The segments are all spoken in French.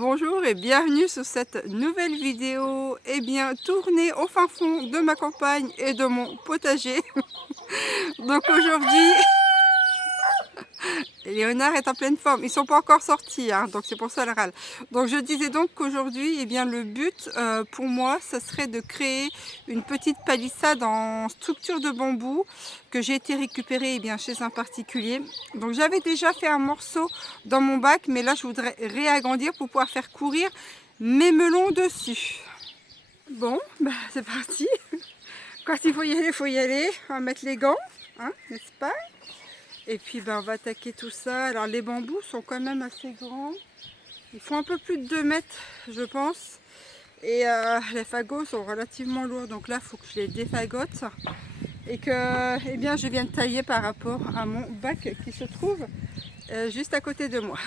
Bonjour et bienvenue sur cette nouvelle vidéo, tournée au fin fond de ma campagne et de mon potager. Donc aujourd'hui, Léonard est en pleine forme, ils sont pas encore sortis, hein, donc c'est pour ça le râle. Donc je disais donc qu'aujourd'hui, le but pour moi, ça serait de créer une petite palissade en structure de bambou que j'ai été récupérer chez un particulier. Donc j'avais déjà fait un morceau dans mon bac, mais là je voudrais réagrandir pour pouvoir faire courir mes melons dessus. Bon, c'est parti. Quand il faut y aller. On va mettre les gants, hein, n'est-ce pas? Et puis on va attaquer tout ça. Alors les bambous sont quand même assez grands. Ils font un peu plus de 2 mètres, je pense. Et les fagots sont relativement lourds. Donc là, il faut que je les défagote. Et que je viens de tailler par rapport à mon bac qui se trouve juste à côté de moi.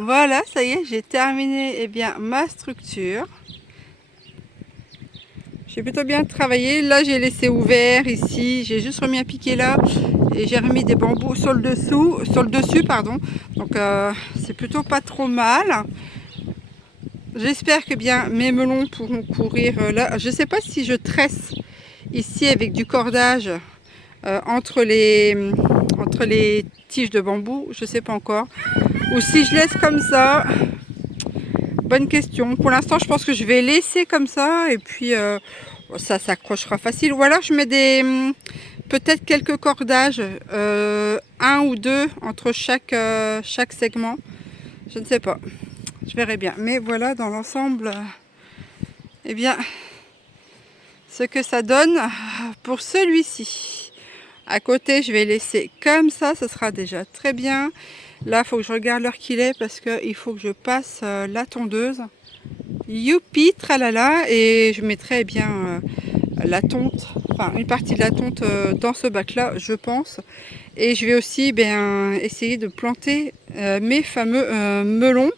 voilà, ça y est, j'ai terminé ma structure. J'ai plutôt bien travaillé. Là, j'ai laissé ouvert ici. J'ai juste remis un piquet là et j'ai remis des bambous sur le dessus, pardon. Donc, c'est plutôt pas trop mal. J'espère que mes melons pourront courir là. Je sais pas si je tresse ici avec du cordage entre les tiges de bambou. Je sais pas encore. Ou si je laisse comme ça. Bonne question. Pour l'instant, je pense que je vais laisser comme ça et puis ça s'accrochera facile. Ou alors je mets peut-être quelques cordages, un ou deux entre chaque segment. Je ne sais pas. Je verrai bien. Mais voilà dans l'ensemble, ce que ça donne pour celui-ci. À côté, je vais laisser comme ça. Ce sera déjà très bien. Là, il faut que je regarde l'heure qu'il est parce qu'il faut que je passe la tondeuse. Youpi, tralala, et je mettrai la tonte, enfin une partie de la tonte dans ce bac-là, je pense. Et je vais aussi essayer de planter mes fameux melons.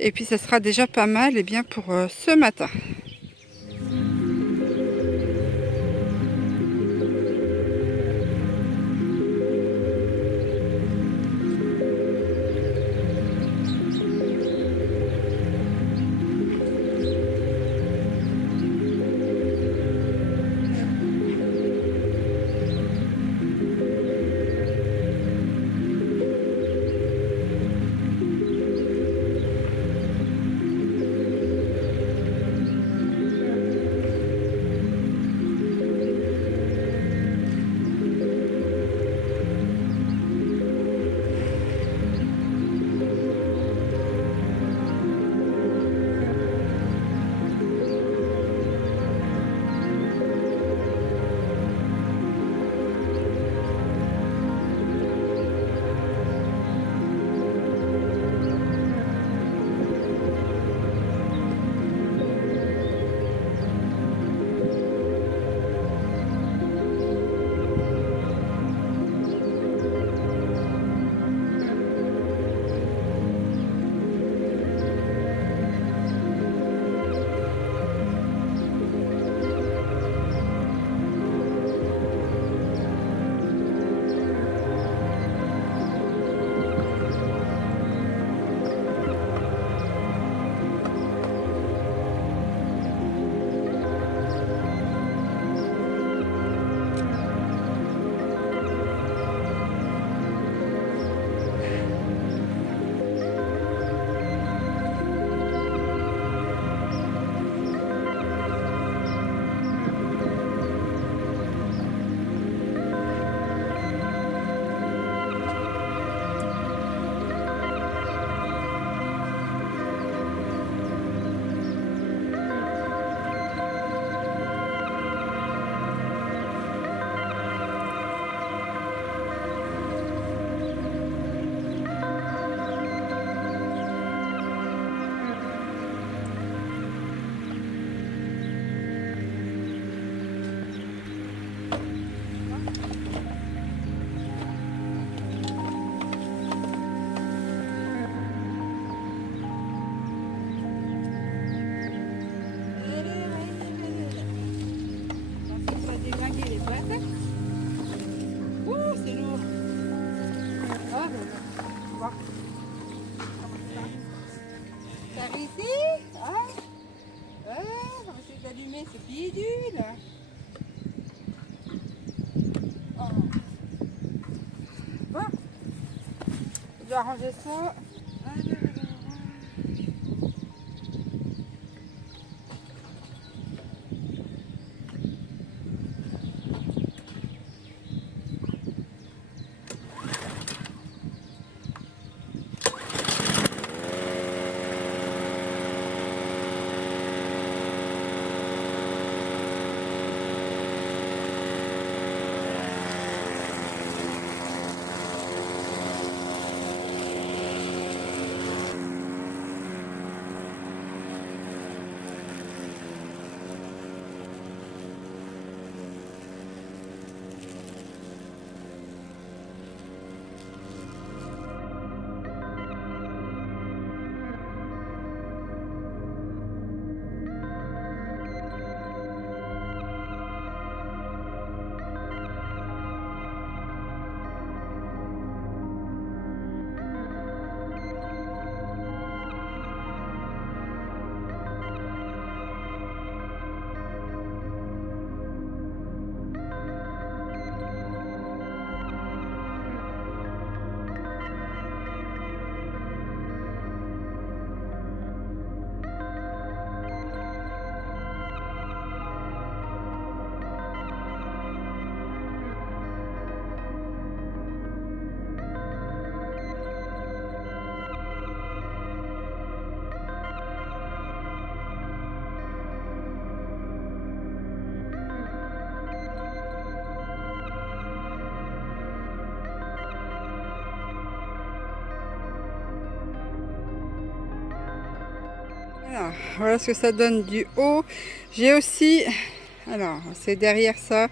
Et puis ça sera déjà pas mal pour ce matin. Ce bidule. Oh. Bon, je dois ranger ça. Voilà ce que ça donne du haut. J'ai aussi, alors c'est derrière ça,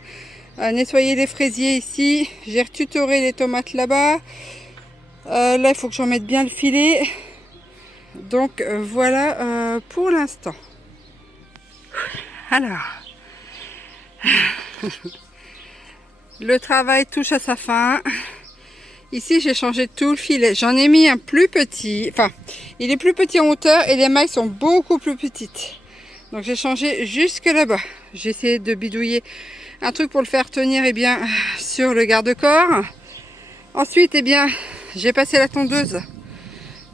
nettoyer les fraisiers ici. J'ai retutoré les tomates là-bas. Là il faut que j'en mette bien le filet. Donc voilà pour l'instant. Alors, le travail touche à sa fin. Ici j'ai changé tout le filet. J'en ai mis un plus petit. Enfin, il est plus petit en hauteur et les mailles sont beaucoup plus petites. Donc j'ai changé jusque là-bas. J'ai essayé de bidouiller un truc pour le faire tenir sur le garde-corps. Ensuite j'ai passé la tondeuse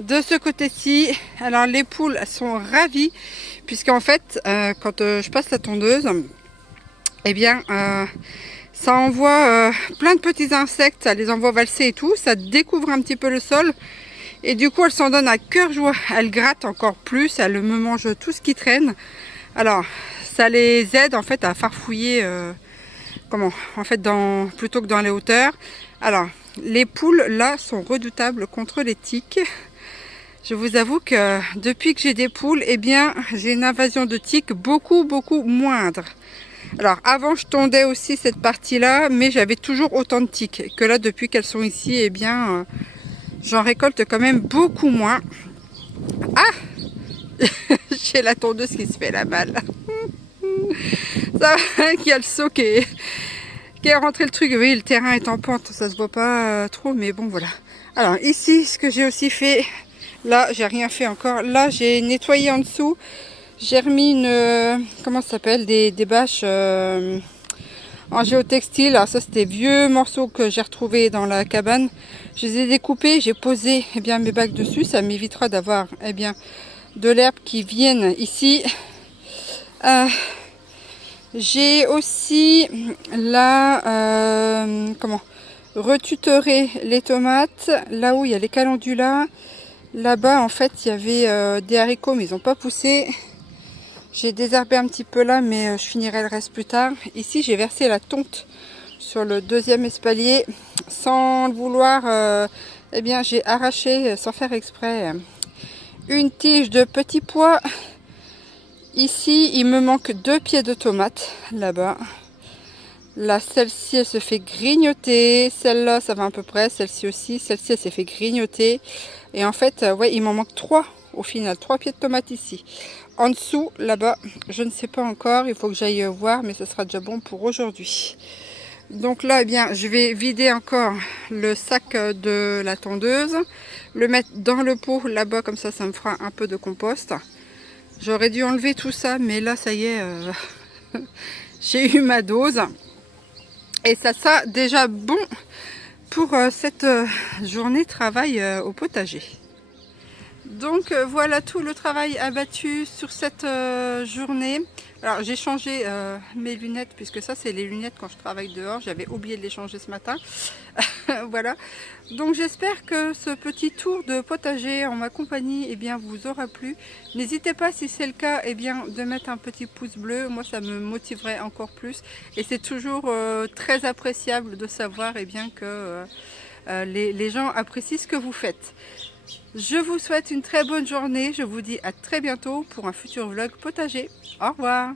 de ce côté-ci. Alors les poules sont ravies puisqu'en fait quand je passe la tondeuse, ça envoie plein de petits insectes, ça les envoie valser et tout, ça découvre un petit peu le sol et du coup elles s'en donnent à cœur joie, elles grattent encore plus, elles me mangent tout ce qui traîne. Alors ça les aide en fait à farfouiller plutôt que dans les hauteurs. Alors les poules là sont redoutables contre les tiques. Je vous avoue que depuis que j'ai des poules, j'ai une invasion de tiques beaucoup moindre. Alors avant je tondais aussi cette partie là, mais j'avais toujours autant de tiques que là depuis qu'elles sont ici, j'en récolte quand même beaucoup moins. Ah j'ai la tondeuse qui se fait la balle. Ça va, qui a le saut qui est rentré le truc. Oui, le terrain est en pente, ça se voit pas trop, mais bon voilà. Alors ici ce que j'ai aussi fait, là j'ai rien fait encore, là j'ai nettoyé en dessous. J'ai remis comment ça s'appelle, des bâches en géotextile. Alors ça c'était vieux morceaux que j'ai retrouvés dans la cabane. Je les ai découpés, j'ai posé mes bacs dessus. Ça m'évitera d'avoir de l'herbe qui vienne ici. J'ai aussi là retutoré les tomates. Là où il y a les calendulas. Là-bas en fait il y avait des haricots mais ils n'ont pas poussé. J'ai désherbé un petit peu là, mais je finirai le reste plus tard. Ici, j'ai versé la tonte sur le deuxième espalier. Sans le vouloir, j'ai arraché, sans faire exprès, une tige de petits pois. Ici, il me manque 2 pieds de tomates, là-bas. Là, celle-ci, elle se fait grignoter. Celle-là, ça va à peu près. Celle-ci aussi. Celle-ci, elle s'est fait grignoter. Et en fait, il m'en manque 3 au final. 3 pieds de tomates ici. En dessous, là-bas, je ne sais pas encore. Il faut que j'aille voir, mais ce sera déjà bon pour aujourd'hui. Donc là, je vais vider encore le sac de la tondeuse. Le mettre dans le pot, là-bas, comme ça me fera un peu de compost. J'aurais dû enlever tout ça, mais là, ça y est, j'ai eu ma dose. Et ça sera déjà bon pour cette journée travail au potager. Donc voilà tout le travail abattu sur cette journée. Alors j'ai changé mes lunettes, puisque ça c'est les lunettes quand je travaille dehors. J'avais oublié de les changer ce matin. Voilà. Donc j'espère que ce petit tour de potager en ma compagnie vous aura plu. N'hésitez pas, si c'est le cas, de mettre un petit pouce bleu. Moi ça me motiverait encore plus. Et c'est toujours très appréciable de savoir que les gens apprécient ce que vous faites. Je vous souhaite une très bonne journée. Je vous dis à très bientôt pour un futur vlog potager. Au revoir.